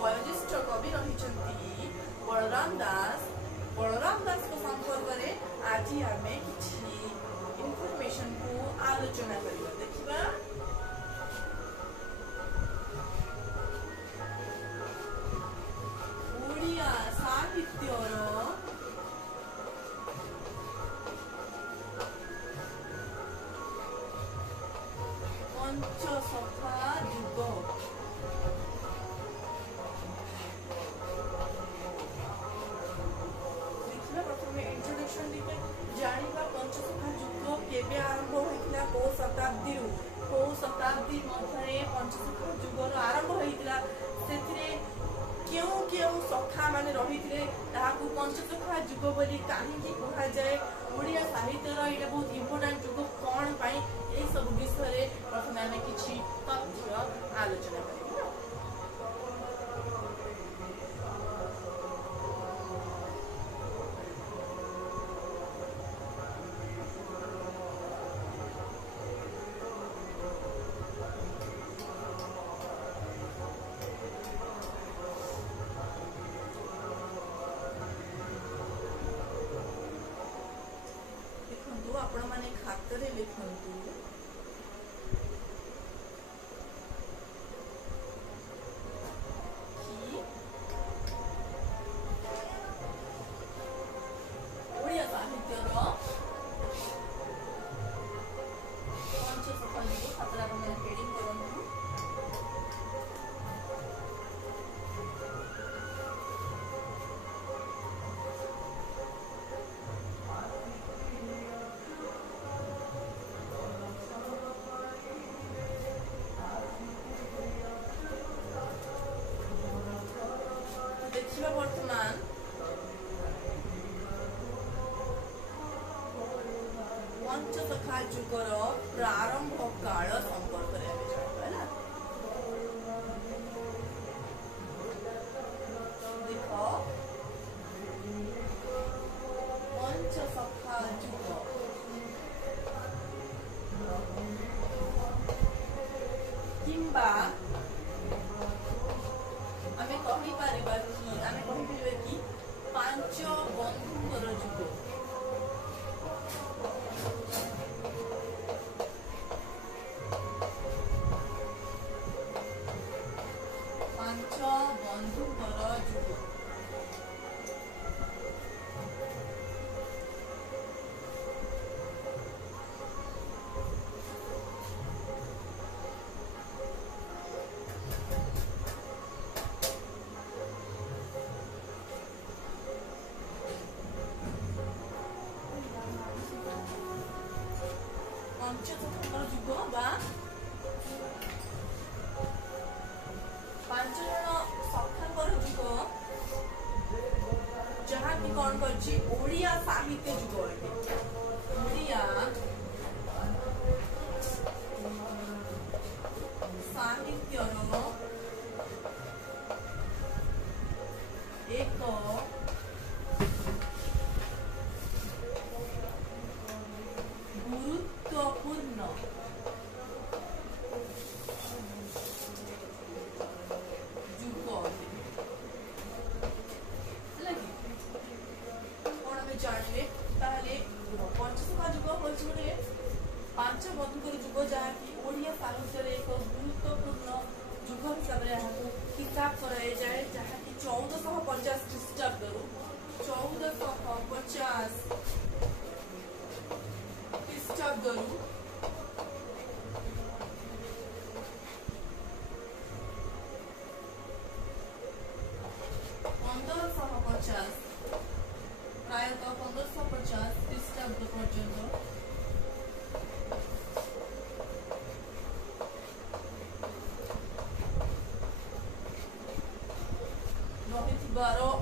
वयोज्येष्ठ कवि रही बलराम दास को संपर्क में आज आम कि इनफॉरमेशन को आलोचना करबा देखिबा। ओडिया साहित्यर पंचसखा युग जानिबा पंचसखा युग केबे आरंभ होइतिला को शताब्दी मध्यरे पंचसखा युगर आरंभ होइतिला सेथिरे केउ सखा माने रहिथिले ताहाकु पंचसखा युग बोली काहेकि कहा जाए ओडिया साहित्यर एटा बहुत इंपोर्टेंट युग कोन पई ए सब विषय रे प्रथमे ଆମେ किछि तथ्य आलोचना करिबा। आपण माने खातरे लिखंतु कि ओडिया साहित्यर पंचसखा युग खातरा माने हेडिंग करंतु। देखिबा वर्तमान पंचसखा युगर प्रारंभ काल संपर्क रे हैला। देखो पंचसखा युग किंबा आमे कहि पारिबा कि आमे कहि पारिबा कि पांच बंधुकर युग पांच बंधुकर युग पंचसखा युग बा पांच जन सखाकर युग जहाँ की कौन करछि ओडिया साहित्य युग अटे। ओडिया साहित्यर एक गुरुत्वपूर्ण युग कौन आम जानले पंचसखा युग हूँ पांच बंधुकर युग जहाँकि ओडिया साहित्य एक गुरुत्वपूर्ण युग हिसाब से हिसाब कराए जाए जहाँकि 1450 ख्रीष्टाब्दरू 1450 ख्रीष्टाब्दरू 1550 प्रायतः 1550 ख्रीष्टाब्द पर्यंत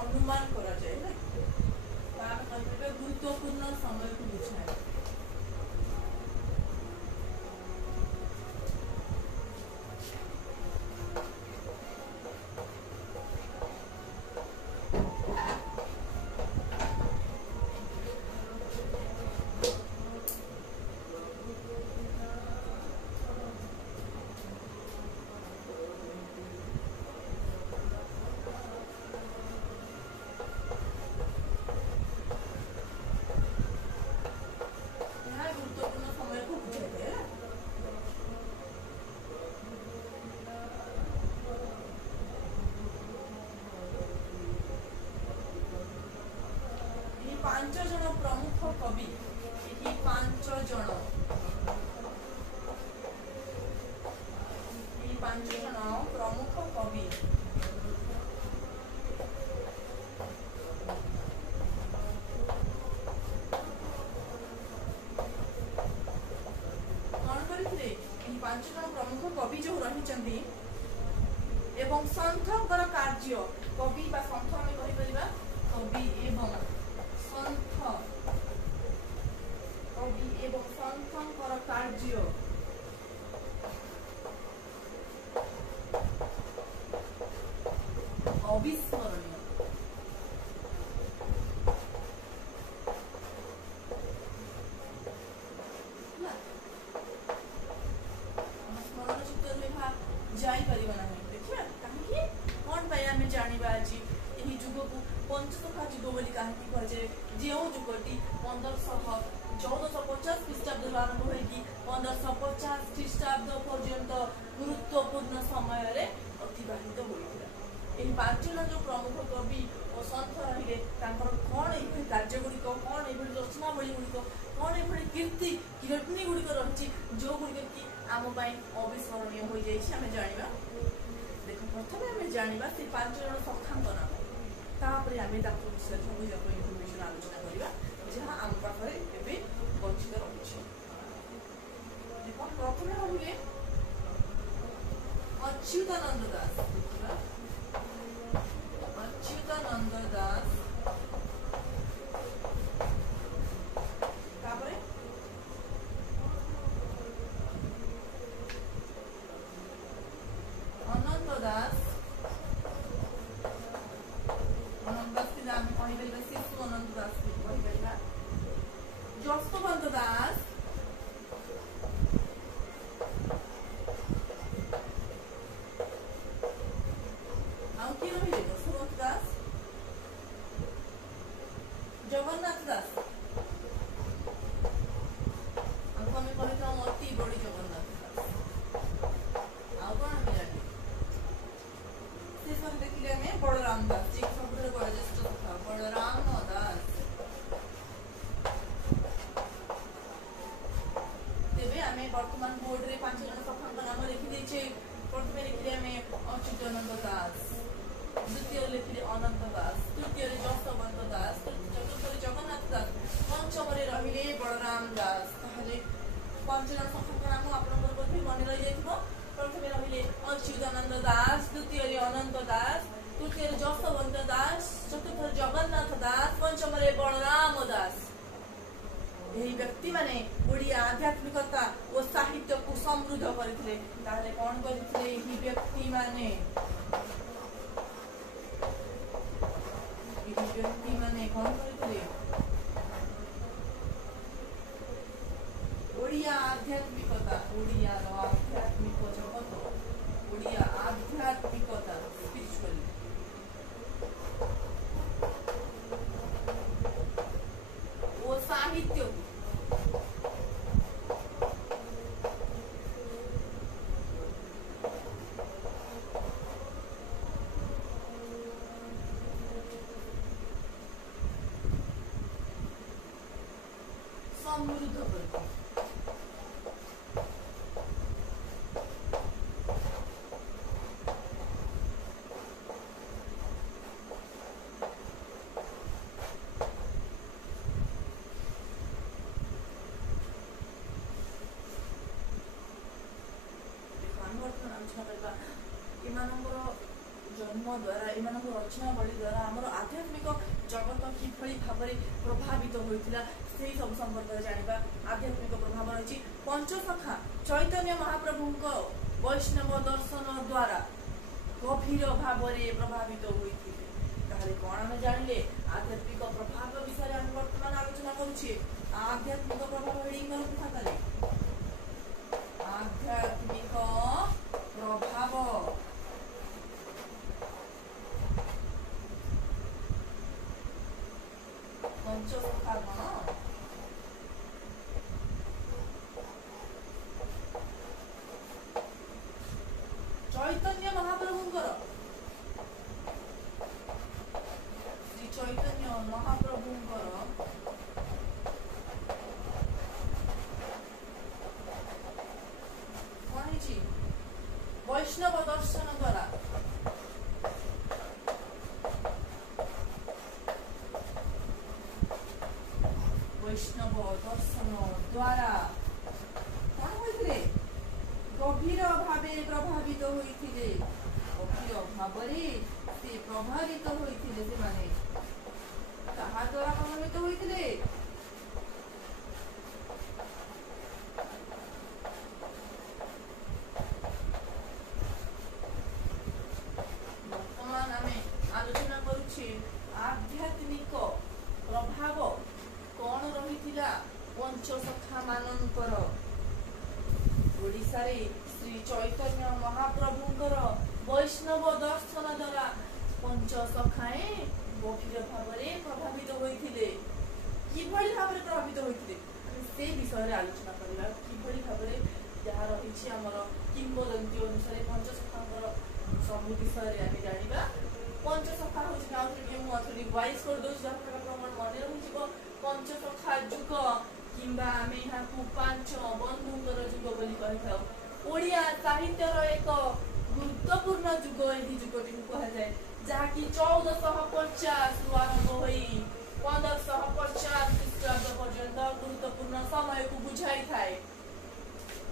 अनुमान करा जाए गुरुत्वपूर्ण समय को बुझाए। पांच जन प्रमुख कवि यही पांच जन प्रमुख कवि कौन करथिले पांच जन प्रमुख कवि जो रही एवं संथकर कार्य कवि बा संथ आमे कहि परिबा कवि एवं संथकर कार्य अविस्मरणीय स्मरण चित्र जाई परिबा नाही देखिया काहे कोन पाए आमे जानिबा आज एही जुग को पंचसखा जुग बोली काहे कह जाय जेउ जुगटी 1450 ख्रीष्टाब्द आरंभ होई कि 1550 ख्रीष्टाब्द पर्यंत गुरुत्वपूर्ण समय रे अतिबाहित होइथिला एही पांच जन जो प्रमुख कवि और संत रहिले तांकर कोन एही कार्य गुडी को कोन एही रचना बोली गुडी को कोन एही कीर्ति कीर्तनी गुडी को रहछि जो गुडी की आम पाई अविस्मरणीय हो जाइछि हमें जानिबा देखो प्रथमे हमें जानिबा से पांच जन सखांक नाम तापरे हमें ताको विषय सब जक इन्फॉर्मेशन आलोचना करिबा जहां आम पाखरे एबे बंचित रहछि देखो प्रथमे रहिले अच्युतानंद दास अच्युतानंद दास तापरे अनंत दास के नाम कहि परिबा शिशु अनंत दास के कहि परिबा जसवंत दास आउ के रहिले जसवंत दास जगन्नाथ दास हमको हमें कहता हूं अति बड़ी जगन्नाथ दास आउ कोन हम जानि से सब देखिले हमें बलराम दास जी सबरे वयोज्येष्ठ था बलराम दास तेबे हमें वर्तमान बोर्ड रे पांच जन सखांक नाम लिखि दैछे प्रथमे लिखिले हमें अच्युतानंद दास द्वितीय लिखिले अनंत दास तृतीय रे जसवंत दास चतुर्थ रे जगन्नाथ दास पंचम रे रहिले बलराम दास ताहले पांच जन सखांक नाम आपनकर बोधे मने रहि जाइथिबो प्रथमे रहिले अच्युतानंद दास द्वितीय रे अनंत दास तृतीय रे जसवंत दास चतुर्थ रे जगन्नाथ दास पंचम रे बलराम दास यही व्यक्ति माने ओडिया आध्यात्मिकता और साहित्य को समृद्ध करथिले ताले कोन करथिले यही व्यक्ति माने कोन करथिले ओडिया आध्यात्मिकता ओडिया रो आध्यात्मिक जगत ओडिया आध्यात्मिकता स्पिरिचुअल वो साहित्य समृद्ध करते जन्म द्वारा रचना बड़ी द्वारा आमर आध्यात्मिक जगत किभली भाव प्रभावित होता से सब संपर्क जाना आध्यात्मिक प्रभाव रही पंचसखा चैतन्य महाप्रभु वैष्णव दर्शन द्वारा गभीर भाव प्रभावित होते कौन आम जानिले आध्यात्मिक प्रभाव विषय आम बर्तमान आलोचना करुचे आध्यात्मिक प्रभाव खाताले आध्यात्मिक प्रभाव पंचसखा चैतन्य महाप्रभुंकर श्री चैतन्य महाप्रभुंकर द्वारा कौन होइथिले गभीर भावे प्रभावित होइथिले गभीर भावरे से प्रभावित होइथिले से माने कहा द्वारा प्रभावित होइथिले वर्तमान आमे आलोचना करूछि आध्यात्मिक प्रभाव कौन रहिथिला पंचसखा मानंकर ओडिसा रे श्री चैतन्य महाप्रभुंकर वैष्णव दर्शन द्वारा पंचसखाए गभीर भावरे प्रभावित होइथिले किभଳି भावरे प्रभावित होइथिले से विषय रे आलोचना करिबा किभଳି भावरे जहा रहिछि हमर किंबदंती अनुसार पंचसखांकर सब विषय रे आमे जानिबा पंचसखा होछि नाउ के मु अथली वाइस कर दो जहा प्रमाण मने रहिछि पंचसखा जुग किंबा आमे यहाँ को पांच बंधुंकर जुग बोली कहिथाउ ओडिया साहित्यर एक गुरुत्वपूर्ण जुग एही जुगटी को कहा जाय जहाँकि 1450 रु आरंभ होई 1550 ख्रीष्टाब्द पर्यंत गुरुत्वपूर्ण समय को बुझाई थाए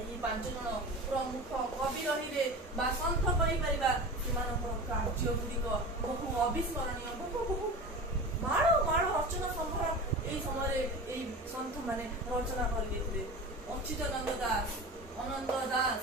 एही पांच जन प्रमुख कवि रहिबे बा संत कहि परिबा सेमानकर कार्य गुडिक बहु अविस्मरणीय बहु माड़ माड़ रचना संभार एही समय एही संत माने रचना कर देथिले अच्युतानंद दास अनंत दास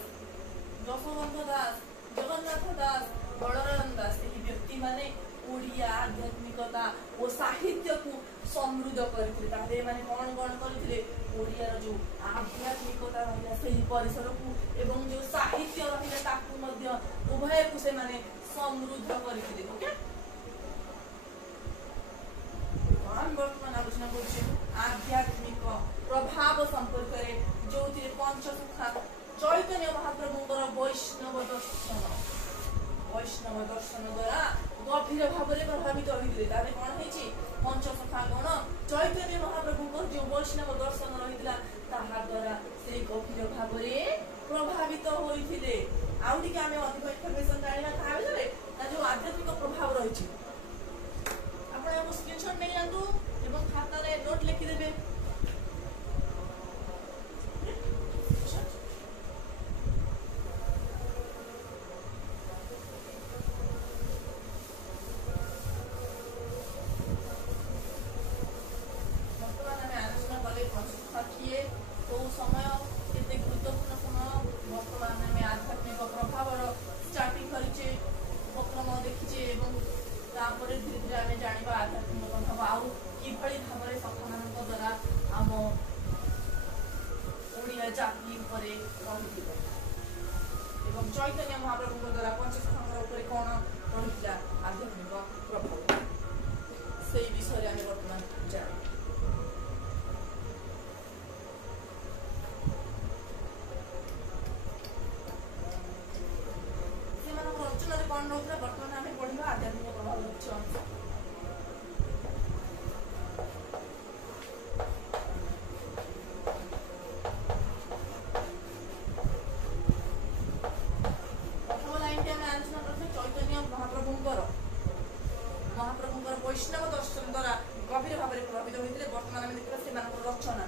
जसवंत दास जगन्नाथ दास बलराम दास एही व्यक्ति माने ओडिया आध्यात्मिकता और साहित्य को समृद्ध करथिले तारे माने कोन कोन करथिले ओडिया रो जो आध्यात्मिकता रहिला सेही परिसर को एवं जो साहित्य रहिला ताकू मध्य उभय को से माने समृद्ध करथिले ओके हम वर्तमान आलोचना करछि आध्यात्मिक प्रभाव संपर्क रे जो पंचसखा चैतन्य महाप्रभुंकर वैष्णव दर्शन द्वारा गभीर भावरे प्रभावित होइथिले तारे कोन हेछि पंचसखा गण चैतन्य महाप्रभुंकर जो वैष्णव दर्शन रहितला ताहा द्वारा से गभीर भावरे प्रभावित होइथिले आउडी के आमे अधिक इन्फॉर्मेशन जानिना था बिषय ता जो आध्यात्मिक प्रभाव रहिछि आपण एगो स्क्रीनशॉट नै आंतु एवं खाता रे नोट लिखि देबे चैतन्य महाप्रभु द्वारा पंचसखा ऊपर कौन रहिला आध्यात्मिक प्रभाव से विषय आमे वर्तमान जानि सेमान रचना रे कौन रहुला वर्तमान आमे पढिबा आध्यात्मिक प्रभाव रचना वैष्णव दर्शन द्वारा गभीर भाव में प्रभावित होते वर्तमान आम देखा रचना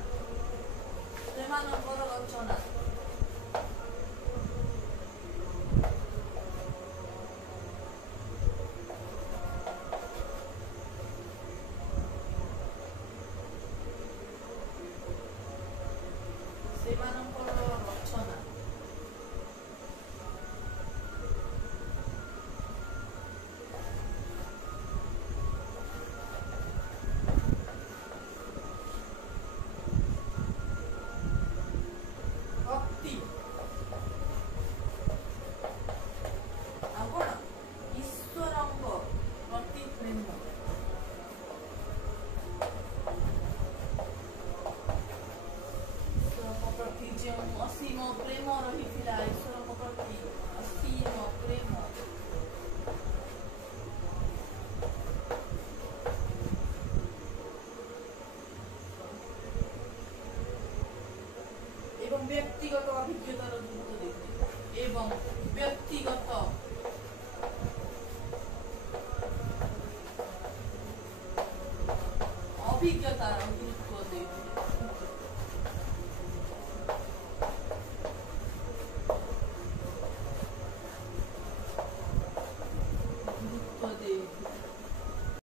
असीम प्रेम रही ईश्वर प्रति असीम प्रेम एवं व्यक्तिगत अभिज्ञतार गुरुत्व देते एवं व्यक्तिगत अभिज्ञतार